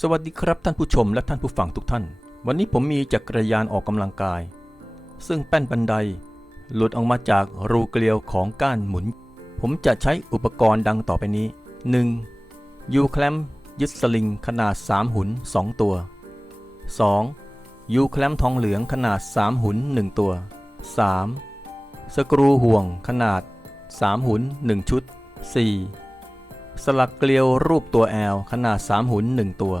สวัสดีครับท่านผู้ชมและท่านผู้ฟังทุกท่านวันนี้ผมมีจักรยานออกกำลังกายซึ่งแป้นบันไดหลุดออกมาจากรูเกลียวของก้านหมุนผมจะใช้อุปกรณ์ดังต่อไปนี้ 1. ยูแคลมยึดสลิงขนาด3หุน2ตัว 2. ยูแคลมทองเหลืองขนาด3หุน1ตัว 3. สกรูห่วงขนาด3หุน1ชุด 4. สลักเกลียวรูปตัว L ขนาด3หุน1ตัว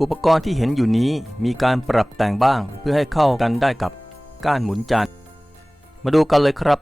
อุปกรณ์ที่เห็นอยู่นี้มีการปรับแต่งบ้างเพื่อให้เข้ากันได้กับก้านหมุนจานมาดูกันเลยครับ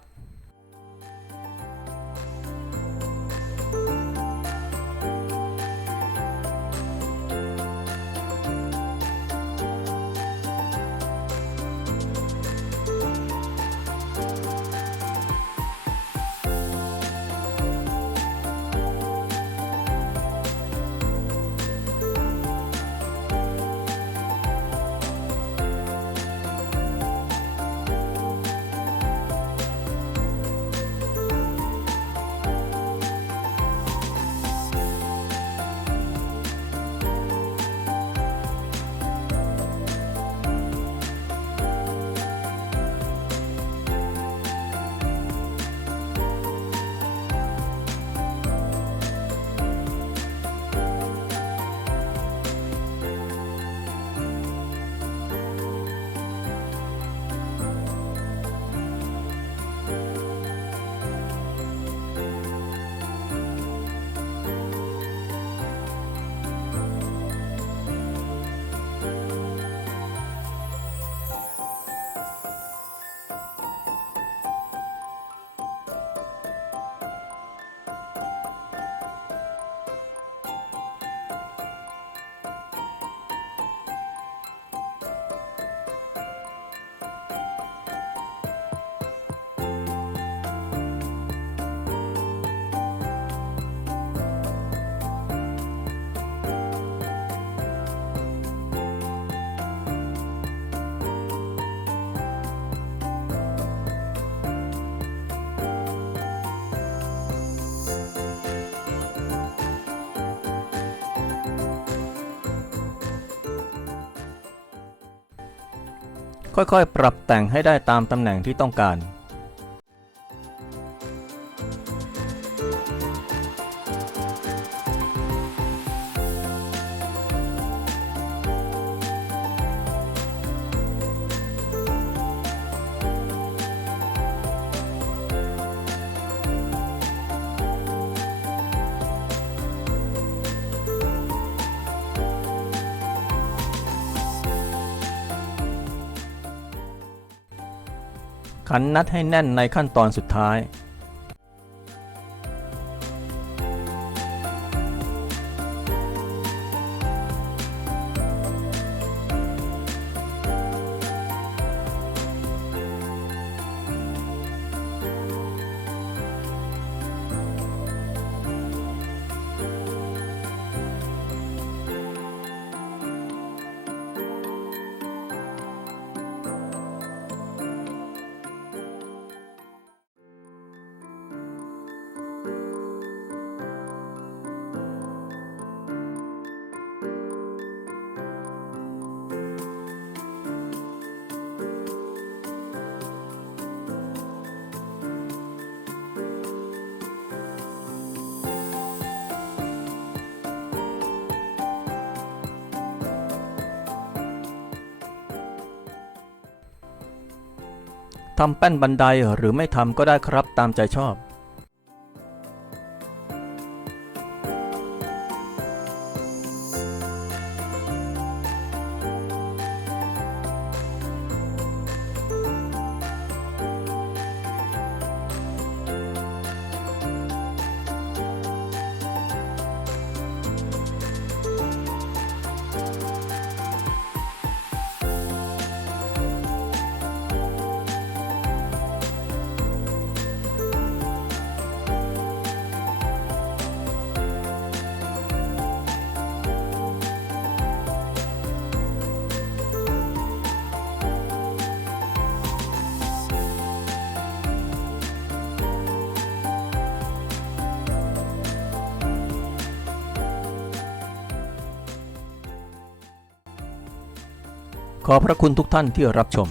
ค่อยๆปรับแต่งให้ได้ตามตำแหน่งที่ต้องการขันนัดให้แน่นในขั้นตอนสุดท้ายทำแป้นบันไดหรือไม่ทำก็ได้ครับตามใจชอบ ขอบพระคุณทุกท่านที่รับชม